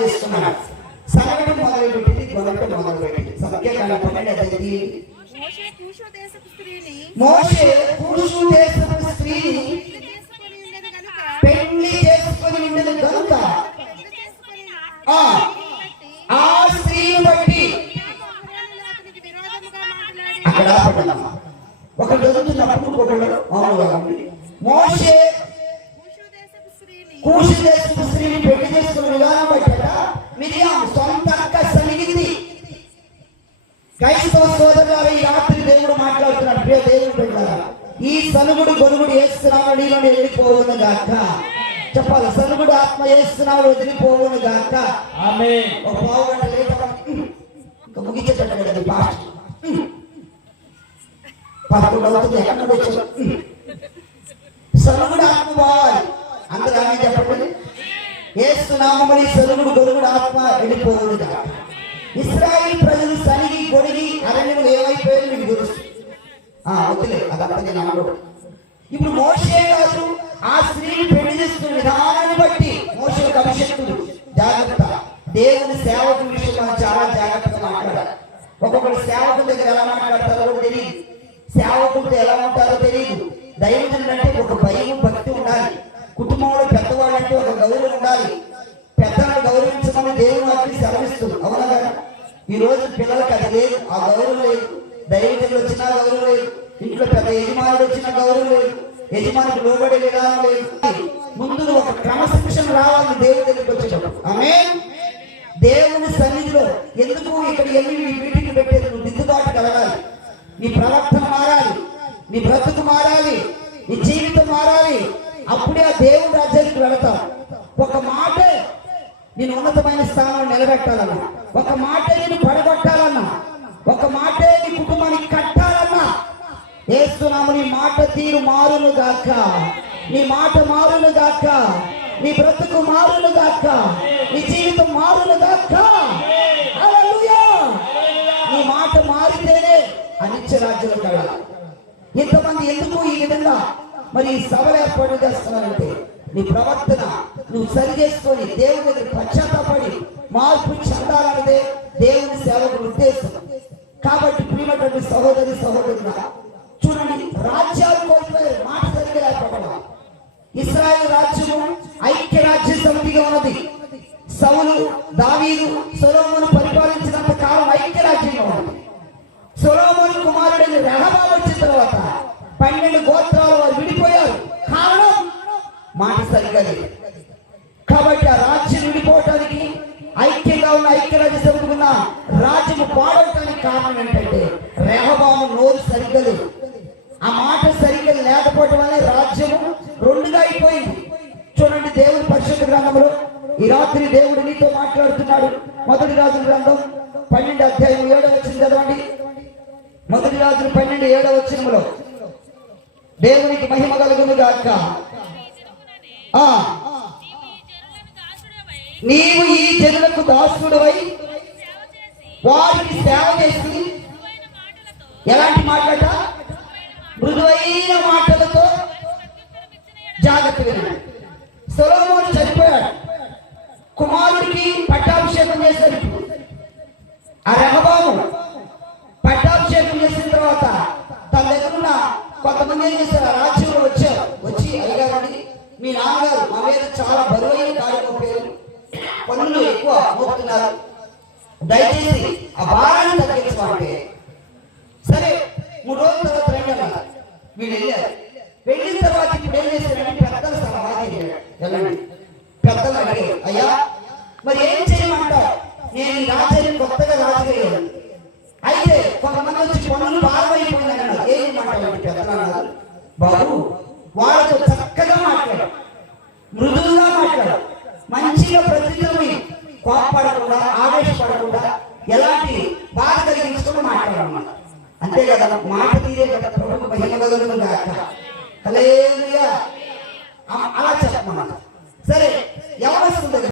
చేస్తున్నాడు సంఘటన మొదలుపెట్టింది గొడవ మొదలుపెట్టింది సంఖ్యాకాండ పన్నెండు అధ్యాయం మోషే పురుషు దేశపు స్త్రీని పెళ్ళి చేసుకొని ఉండేది చేసుకొని కనుక చేసుకొని ఆ స్త్రీని బట్టి అక్కడ. ఒకడు చదువుతున్నప్పుడు ఒకడు మామూలుగా. మోషే కూషు దేశపు స్త్రీని కూసి దేశపు స్త్రీని పెళ్ళి చేసుకున్న విధానం క్రైస్తవ సోదరులారా ఈ రాత్రి దేవుడు మాట్లాడుతున్నాడు. ప్రియ దేవుడు ఈ సనుగుడు గొనుగుడు వేస్తున్నాడు నీలో వెళ్ళిపోవును గాక. చెప్పాలి సనుగుడు ఆత్మ వేస్తున్నాడు వదిలిపోవును గాక. ఒక పావు గంట లేట్ ఇంకా ముగించేటట్టు కదా పాస్ట్ పదకొండు అవుతుంది ఎక్కడ వచ్చాడు. సనుగుడు ఆత్మ పోవాలి అందరూ ఆమె చెప్పండి. ఏస్తున్నామని సనుగుడు గొడుగుడు ఆత్మ వెళ్ళిపోవును గాక. ఇస్రాయిల్ వద్దులే అదంతా నేను అనకూడదు ఇప్పుడు మోసే గారు ఆ స్త్రీని పెళ్ళి చేస్తున్న విధానాన్ని బట్టి మోషే భవిష్యత్తుడు జాగ్రత్త. దేవుని సేవకుల విషయంలో చాలా జాగ్రత్తగా మాట్లాడాలి. ఒక్కొక్కరు సేవకుల దగ్గర ఎలా మాట్లాడతారో తెలియదు. సేవకులతో ఎలా ఉంటారో తెలియదు. దైవజనుడు అంటే ఒక భయం భక్తి ఉండాలి. కుటుంబంలో పెద్దవాళ్ళు అంటే ఒక గౌరవం ఉండాలి. పెద్దలను గౌరవించమని దేవుని వారికి సెలవిస్తుంది. అవునా కదా? ఈ రోజు పిల్లలకు అది లేదు ఆ గౌరవం లేదు. దైవికులు వచ్చినా గౌరవం లేదు. ఇంట్లో పెద్ద యజమానుడు వచ్చిన గౌరవం లేదు. యజమానికి లోబడే విధానం లేదు. ముందు ఒక క్రమశిక్షణ రావాలి దేవుని దగ్గరికి వచ్చేటప్పుడు. ఆమె దేవుని సన్నిధిలో ఎందుకు ఇక్కడ ఎన్ని మీటింగ్ పెట్టేది? నువ్వు దిద్దుబాటు కలగాలి. నీ ప్రవర్తన మారాలి. నీ బ్రతుకు మారాలి. నీ జీవితం మారాలి. అప్పుడే ఆ దేవుని రాజ్యానికి వెళతావు. ఒక మాటే నేను ఉన్నతమైన స్థానంలో నిలబెట్టాలన్నా. ఒక మాటే నేను పడగొట్టాలన్నా. ఒక మాటే నీ కట్టాలన్నా ఏస్తున్నాము నీ మాట తీరు మారును గాక. నీ మాట మారును గాక. నీ బ్రతుకు మారును గాక. నీ జీవితం మారును గాక. నీ మాట మారితేనే అనిత్య రాజ్యం కలగాలి. ఇంతమంది ఎందుకు ఈ విధంగా మరి సభలు ఏర్పాటు చేస్తున్నారంటే నీ ప్రవర్తన నువ్వు సరి చేసుకొని దేవుని దగ్గర పశ్చాత్తాపడి మార్పు చెందాలన్నదే దేవుని సేవకు ఉద్దేశం. కాబట్టి ప్రియమైనటువంటి సహోదరి సహోదరుల చూడండి రాజ్యాలు కోల్పోయే మాట సరిగ్గా లేకపోవడం. ఇస్రాయేల్ రాజ్యము ఐక్య రాజ్య సమితిగా ఉన్నది. సౌలు దావీదు సొలోమును పరిపాలించినంత కాలం ఐక్య రాజ్యంగా ఉన్నది. సొలోమోను కుమారుడిని రెహబా వచ్చిన తర్వాత పన్నెండు గోత్రాలు వారు విడిపోయారు. కారణం? మాట సరిగ్గా లేదు. కాబట్టి ఆ రాజ్యం విడిపోవటానికి ఐక్యంగా ఉన్న ఐక్యరాజ్య సమితి పాడవటానికి కారణం ఏంటంటే రెహబాము నోరు సరిగ్గా లేదు ఆ మాట సరిగ్గా లేకపోవటం వల్ల రాజ్యము రెండుగా అయిపోయింది. చూడండి దేవుని పరిశుద్ధ గ్రంథంలో ఈ రాత్రి దేవుడు నీతో మాట్లాడుతున్నాడు. మొదటి రాజుల గ్రంథం పన్నెండు అధ్యాయం ఏడవ వచ్చింది చదవండి. మొదటి రాజులు పన్నెండు ఏడవ వచ్చినములో దేవునికి మహిమ కలుగును గాక. ఆ. నీవు ఈ జనులకు దాసుడవై వారికి సేవ చేసి ఎలాంటి మాట్లాట? మృదువైన మాటలతో జాగ్రత్త వినండి. సొలోమోను చనిపోయాడు. కుమారుడికి పట్టాభిషేకం చేశారు ఆ రహబాబు పట్టాభిషేకం చేసిన తర్వాత తన దగ్గర ఉన్న కొంతమంది ఏం చేశారు? ఆ రాజ్యంలో వచ్చారు. వచ్చి అడిగారండి మీ నాన్నగారు మా మీద చాలా బరువైన కార్యక్రమం పనులు ఎక్కువ మోపుతున్నారు. దయచేసి ఆ భారాన్ని తగ్గించమంటే సరే మూడు రోజుల తర్వాత వెళ్ళాలి వీళ్ళు వెళ్ళారు. వెళ్ళిన తర్వాత ఇప్పుడు ఏం చేశారంటే పెద్దలు సమాధి వెళ్ళండి. పెద్దలు అడిగారు అయ్యా మరి ఏం చేయమంటావు? నేను ఈ రాజ్యాన్ని కొత్తగా రాజుగయ్యాను. అయితే కొంతమంది వచ్చి పనులు భారమైపోయిందని అన్నారు. ఏం మాట్లాడాలి పెద్దలు అన్నారు. బాబు వాళ్ళతో చక్కగా మాట్లాడు. మృదువుగా మాట్లాడు. మంచిగా ప్రతిదీ కోపడకుండా ఆవేశపడకుండా ఎలాంటి బాధ కలిగించుకుని మాట్లాడమాట అంతే కదా మాట తీరే కదా ప్రభు మహిమ అలా చెప్పమన్నమాట. సరే ఎవరు వస్తుంది